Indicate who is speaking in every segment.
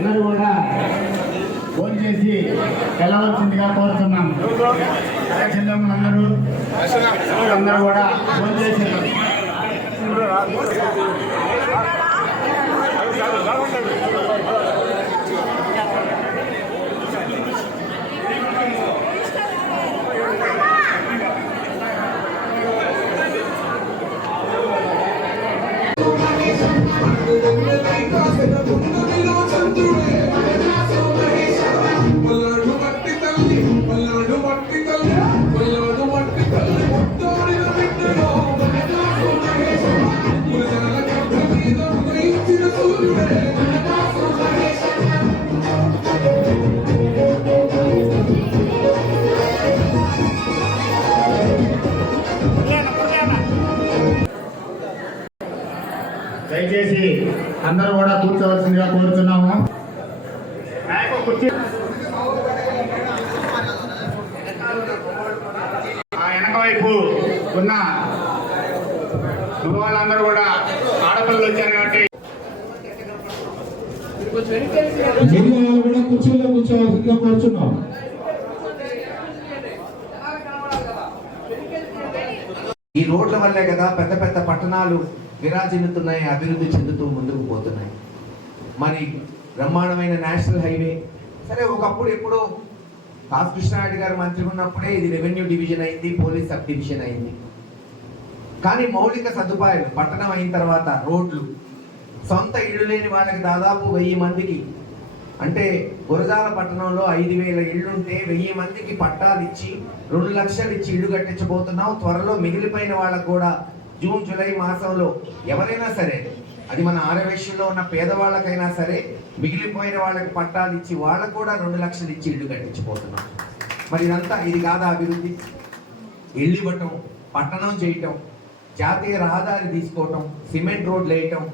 Speaker 1: అందరూ కూడా ఫోన్ చేసి వెళ్ళవలసిందిగా కోరుతున్నాం. చెల్లెమ్మలందరూ అందరూ కూడా ఫోన్ చేసి ఆ వెనక వైపు ఉన్న మగవాళ్ళందరూ కూడా ఆడపిల్లలు వచ్చారు కాబట్టి
Speaker 2: కూడా కుర్చీలో కూర్చోవాల్సిందిగా కోరుచున్నాం.
Speaker 3: ఈ రోడ్ల వల్లే కదా పెద్ద పెద్ద పట్టణాలు విరాజిల్లుతున్నాయి అభివృద్ధి చెందుతూ ముందుకు పోతున్నాయి. మరి బ్రహ్మాండమైన నేషనల్ హైవే. సరే ఒకప్పుడు ఎప్పుడో కాసు కృష్ణారెడ్డి గారు మంత్రి ఉన్నప్పుడే ఇది రెవెన్యూ డివిజన్ అయింది పోలీస్ సబ్ డివిజన్ అయింది. కానీ మౌలిక సదుపాయాలు పట్టణం అయిన తర్వాత రోడ్లు సొంత ఇళ్ళు లేని వాళ్ళకి దాదాపు వెయ్యి మందికి అంటే గురజాల పట్టణంలో ఐదు వేల ఇళ్ళుంటే వెయ్యి మందికి పట్టాలు ఇచ్చి రెండు లక్షలు ఇచ్చి ఇల్లు కట్టించబోతున్నాం. త్వరలో మిగిలిపోయిన వాళ్ళకు కూడా జూన్ జూలై మాసంలో ఎవరైనా సరే అది మన ఆరవేశ్యంలో ఉన్న పేదవాళ్ళకైనా సరే మిగిలిపోయిన వాళ్ళకి పట్టాలు ఇచ్చి వాళ్ళకు కూడా రెండు లక్షలు ఇచ్చి ఇల్లు కట్టించిపోతున్నాం. మరి ఇదంతా ఇది కాదా అభివృద్ధి? ఇల్లు ఇవ్వటం పట్టణం చేయటం జాతీయ రహదారి తీసుకోవటం సిమెంట్ రోడ్లు వేయటం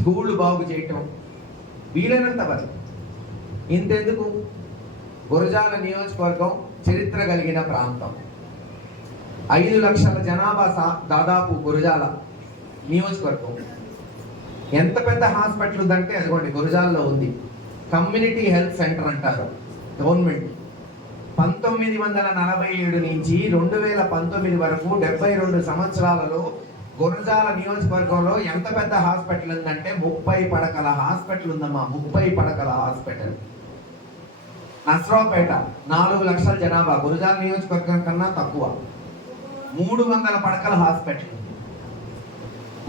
Speaker 3: స్కూళ్ళు బాగు చేయటం వీలైనంత వరకు. ఇంతెందుకు? గురజాల నియోజకవర్గం చరిత్ర కలిగిన ప్రాంతం. ఐదు లక్షల జనాభా సా- దాదాపు గురజాల నియోజకవర్గం. ఎంత పెద్ద హాస్పిటల్ ఉందంటే అదిగోండి గురజాల్లో ఉంది. కమ్యూనిటీ హెల్త్ సెంటర్ అంటారు. గవర్నమెంట్. పంతొమ్మిది వందల నలభై ఏడు నుంచి రెండు వేల పంతొమ్మిది వరకు డెబ్బై రెండు సంవత్సరాలలో గురజాల నియోజకవర్గంలో ఎంత పెద్ద హాస్పిటల్ ఉందంటే ముప్పై పడకల హాస్పిటల్ ఉందమ్మా ముప్పై పడకల హాస్పిటల్. నస్రావుపేట నాలుగు లక్షల జనాభా గురజాల నియోజకవర్గం కన్నా తక్కువ. మూడు వందల పడకల హాస్పిటల్.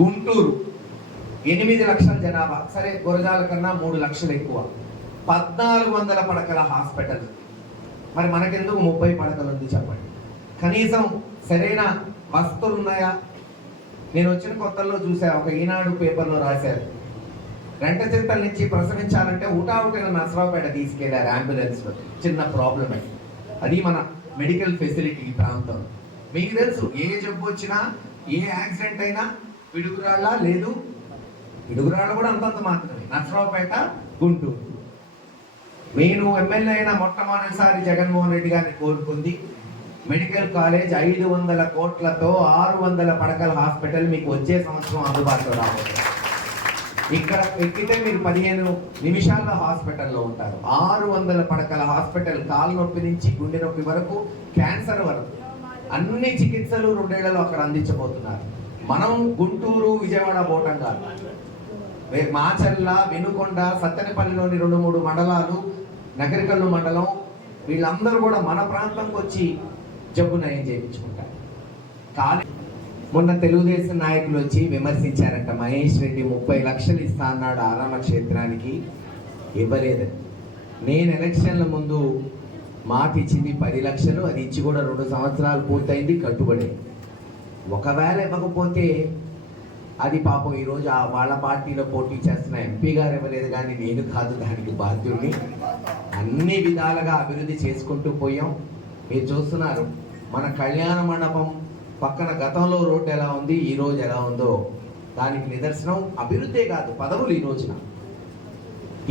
Speaker 3: గుంటూరు ఎనిమిది లక్షల జనాభా. సరే గురజాల కన్నా మూడు లక్షలు ఎక్కువ. పద్నాలుగు వందల పడకల హాస్పిటల్ మరి మనకెందుకు ముప్పై పడకలు ఉంది చెప్పండి. కనీసం సరైన వస్తువులు ఉన్నాయా? నేను వచ్చిన కొత్తల్లో చూసా ఒక ఈనాడు పేపర్లో రాశారు. రెంట చింతల నుంచి ప్రసవించాలంటే ఊటావుటిన నసరావుపేట తీసుకెళ్ళారు అంబులెన్స్లో. చిన్న ప్రాబ్లం అది. అది మన మెడికల్ ఫెసిలిటీ ఈ ప్రాంతం. మీకు తెలుసు ఏ జబ్బు వచ్చినా ఏ యాక్సిడెంట్ అయినా పిడుగురాళ్ళ లేదు పిడుగురాళ్ళ కూడా అంతంత మాత్రమే. నర్సరావుపేట గుంటూరు. నేను ఎమ్మెల్యే అయిన మొట్టమొదటిసారి జగన్మోహన్ రెడ్డి గారిని కోరుకుంది. మెడికల్ కాలేజ్ ఐదు వందల కోట్లతో ఆరు వందల పడకల హాస్పిటల్ మీకు వచ్చే సంవత్సరం అందుబాటులో రాబోతుంది. ఇక్కడ ఎక్కితే మీరు పదిహేను నిమిషాల్లో హాస్పిటల్లో ఉంటారు. ఆరు వందల పడకల హాస్పిటల్ కాలు నొప్పి నుంచి గుండె నొప్పి వరకు క్యాన్సర్ వరకు. అన్ని చికిత్సలు రెండేళ్ళలో అక్కడ అందించబోతున్నారు. మనం గుంటూరు విజయవాడ పోవటం కాదు. మాచర్ల వెనుకొండ సత్తెనపల్లిలోని రెండు మూడు మండలాలు నగరికల్లు మండలం వీళ్ళందరూ కూడా మన ప్రాంతంకి వచ్చి జబ్బు నయం చేయించుకుంటారు. కానీ మొన్న తెలుగుదేశం నాయకులు వచ్చి విమర్శించారంట మహేష్ రెడ్డి ముప్పై లక్షలు ఇస్తా అన్నాడు ఆరామ క్షేత్రానికి. ఇవ్వలేదు. నేను ఎలక్షన్ల ముందు మాట ఇచ్చింది పది లక్షలు అది ఇచ్చి కూడా రెండు సంవత్సరాలు పూర్తయింది కట్టుబడి. ఒకవేళ ఇవ్వకపోతే అది పాపం ఈరోజు ఆ వాళ్ళ పార్టీలో పోటీ చేస్తున్న ఎంపీ గారు ఇవ్వలేదు కానీ నేను కాదు దానికి బాధ్యుడిని. అన్ని విధాలుగా అభివృద్ధి చేసుకుంటూ పోయాం. మీరు చూస్తున్నారు మన కళ్యాణ మండపం పక్కన గతంలో రోడ్డు ఎలా ఉంది ఈ రోజు ఎలా ఉందో. దానికి నిదర్శనం అభివృద్ధే కాదు పదవులు ఈ రోజున.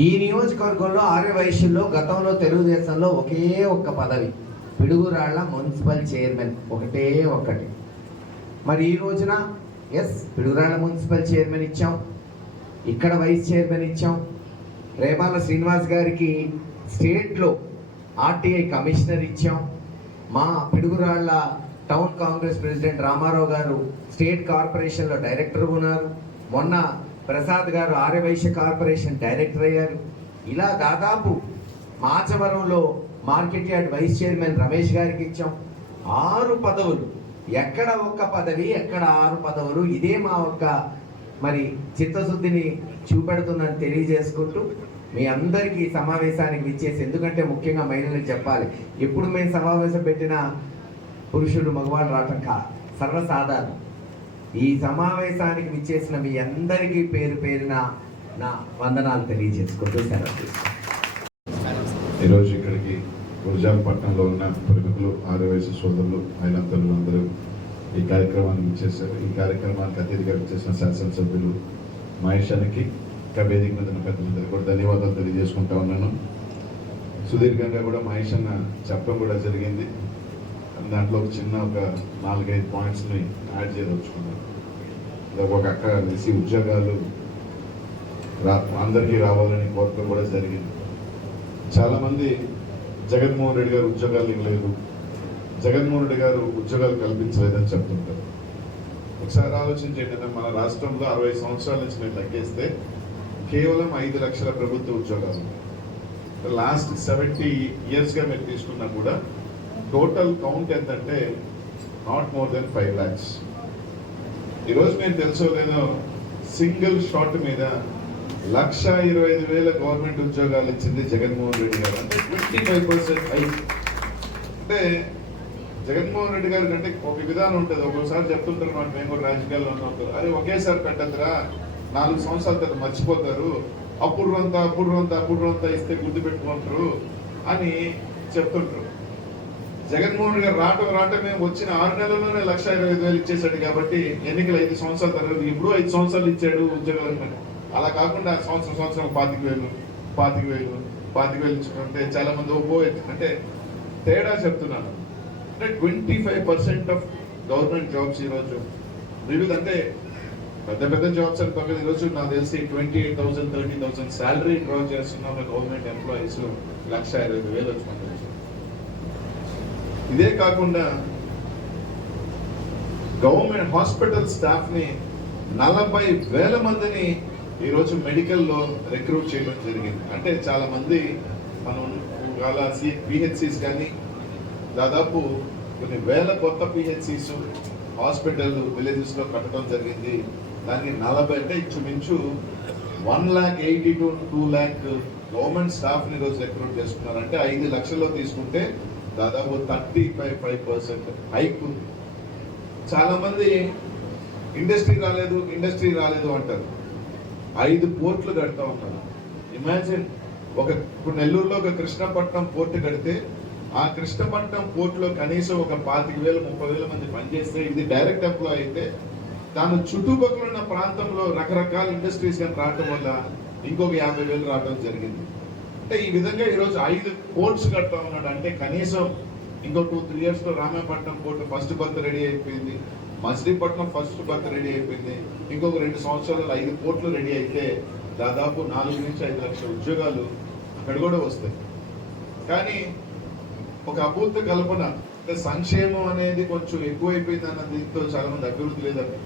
Speaker 3: ఈ నియోజకవర్గంలో ఆర్యవైశ్యుల్లో గతంలో తెలుగుదేశంలో ఒకే ఒక్క పదవి పిడుగురాళ్ళ మున్సిపల్ చైర్మన్ ఒకటే ఒక్కటి. మరి ఈ రోజున ఎస్ పిడుగురాళ్ళ మున్సిపల్ చైర్మన్ ఇచ్చాం. ఇక్కడ వైస్ చైర్మన్ ఇచ్చాం. రేపాల శ్రీనివాస్ గారికి స్టేట్లో ఆర్టీఐ కమిషనర్ ఇచ్చాం. మా పిడుగురాళ్ళ టౌన్ కాంగ్రెస్ ప్రెసిడెంట్ రామారావు గారు స్టేట్ కార్పొరేషన్లో డైరెక్టర్ ఉన్నారు. మొన్న ప్రసాద్ గారు ఆర్యవైశ్య కార్పొరేషన్ డైరెక్టర్ అయ్యారు. ఇలా దాదాపు మాచవరంలో market yard vice chairman Ramesh గారికి ఇచ్చాం. ఆరు పదవులు ఎక్కడ ఒక్క పదవి ఎక్కడ ఆరు పదవులు ఇదే మా ఒక్క మరి చిత్తశుద్ధిని చూపెడుతుందని తెలియజేసుకుంటూ మీ అందరికీ సమావేశానికి విచ్చేసి ఎందుకంటే ముఖ్యంగా మహిళలకు చెప్పాలి. ఎప్పుడు మేము సమావేశం పెట్టిన పురుషుడు మగవాళ్ళు రావటం కా సర్వసాధారణం. ఈ సమావేశానికి విచ్చేసిన మీ అందరికీ పేరు పేరున నా వందనాలు తెలియజేసుకుంటూ సెలవు
Speaker 4: ఈరోజు ఇక్కడికి గురజాలపట్నంలో ఉన్న ప్రముఖులు ఆదివాసీ సోదరులు మహిళంతరులు అందరూ ఈ కార్యక్రమాన్ని ఇచ్చేసారు ఈ కార్యక్రమానికి అతిథిగా ఇచ్చేసిన శాసనసభ్యులు మహేశానికి ఇంకా వేదిక మీద ఉన్న పెద్దలందరికీ కూడా ధన్యవాదాలు తెలియజేసుకుంటా ఉన్నాను. సుదీర్ఘంగా కూడా మహేష్ అన్న చెప్పడం కూడా జరిగింది. దాంట్లో ఒక చిన్న ఒక నాలుగైదు పాయింట్స్ని యాడ్ చేయదలుచుకున్నాను. ఒక అక్క కలిసి ఉద్యోగాలు రా అందరికీ రావాలని కోరిక కూడా జరిగింది. చాలామంది జగన్మోహన్ రెడ్డి గారు ఉద్యోగాలు ఇవ్వలేదు. జగన్మోహన్ రెడ్డి గారు ఉద్యోగాలు కల్పించలేదని చెప్తుంటారు. ఒకసారి ఆలోచించండి మన రాష్ట్రంలో అరవై సంవత్సరాల నుంచి మీరు లెక్కేస్తే కేవలం ఐదు లక్షల ప్రభుత్వ ఉద్యోగాలు. లాస్ట్ సెవెంటీ ఇయర్స్గా మీరు తీసుకున్నా కూడా టోటల్ కౌంట్ ఎంతంటే not more than five lakhs. ఈరోజు మీరు తెలుసో లేదో సింగిల్ షాట్ మీద లక్ష ఇరవై ఐదు వేల గవర్నమెంట్ ఉద్యోగాలు ఇచ్చింది జగన్మోహన్ రెడ్డి గారు. అంటే ట్వంటీ ఫైవ్ పర్సెంట్ అంటే జగన్మోహన్ రెడ్డి గారి కంటే ఒక విధానం ఉంటుంది. ఒక్కోసారి చెప్తుంటారు మాట మేము కూడా రాజకీయాల్లో ఉంటారు అది ఒకేసారి పెట్టద్దురా. నాలుగు సంవత్సరాల తర్వాత మర్చిపోతారు. అప్పుడు అంతా అప్పుడు అంతా అప్పుడు అంతా ఇస్తే గుర్తు పెట్టుకుంటారు అని చెప్తుంటారు. జగన్మోహన్ రెడ్డి గారు రావటం రావటమే వచ్చిన ఆరు నెలల్లోనే లక్ష ఇరవై ఐదు వేలు ఇచ్చేసాడు కాబట్టి ఎన్నికలు ఐదు సంవత్సరాల తర్వాత ఇప్పుడు ఐదు సంవత్సరాలు ఇచ్చాడు ఉద్యోగాలు అలా కాకుండా సంవత్సరం సంవత్సరం పాతిక వేలు పాతిక వేలు పాతిక వేలు ఇచ్చుకుంటే చాలా మంది ఓపో అంటే తేడా చెప్తున్నాను. అంటే twenty five percent of government jobs ఈరోజు. వివిధ అంటే పెద్ద పెద్ద జాబ్స్ అని పక్కన ఈరోజు నాకు తెలిసి twenty eight thousand thirty thousand salary draw చేస్తున్న గవర్నమెంట్ ఎంప్లాయీస్ లక్ష ఇరవై ఐదు వేలు వచ్చినట్టు ఇదే కాకుండా గవర్నమెంట్ హాస్పిటల్ స్టాఫ్ని నలభై వేల మందిని ఈరోజు మెడికల్లో రిక్రూట్ చేయడం జరిగింది. అంటే చాలా మంది మనం ఇవాళ పిహెచ్సిస్ కానీ దాదాపు కొన్ని వేల కొత్త పిహెచ్సిస్ హాస్పిటల్ విలేజెస్లో కట్టడం జరిగింది. దానికి నలభై అంటే ఇంచుమించు one lakh eighty two two lakh government స్టాఫ్ని ఈరోజు రిక్రూట్ చేసుకున్నారు. అంటే ఐదు లక్షల్లో తీసుకుంటే దాదాపు thirty five five percent hike ఉంది. చాలామంది ఇండస్ట్రీ రాలేదు ఇండస్ట్రీ రాలేదు అంటారు. ఐదు పోర్ట్లు కడతా ఉన్నారు ఇమాజిన్ ఒక ఇప్పుడు నెల్లూరులో ఒక కృష్ణపట్నం పోర్ట్ కడితే ఆ కృష్ణపట్నం పోర్టులో కనీసం ఒక పాతిక వేలు ముప్పై వేల మంది పనిచేస్తే ఇది డైరెక్ట్ ఎంప్లాయ్ అయితే దాని చుట్టుపక్కల ఉన్న ప్రాంతంలో రకరకాల ఇండస్ట్రీస్ కానీ రావటం వల్ల ఇంకొక యాభై వేలు రావడం జరిగింది. అంటే ఈ విధంగా ఈరోజు ఐదు పోర్ట్స్ కడతా ఉన్నాడు. అంటే కనీసం ఇంకో టూ త్రీ ఇయర్స్లో Ramayapatnam port first berth ready అయిపోయింది. మచిలీపట్నం ఫస్ట్ బర్త్ రెడీ అయిపోయింది. ఇంకొక రెండు సంవత్సరాలు ఐదు కోట్లు రెడీ అయితే దాదాపు నాలుగు నుంచి ఐదు లక్షల ఉద్యోగాలు అక్కడ కూడా వస్తాయి. కానీ ఒక అభూత కల్పన సంక్షేమం అనేది కొంచెం ఎక్కువైపోయింది అన్న దీంతో చాలా మంది అభివృద్ధి లేదని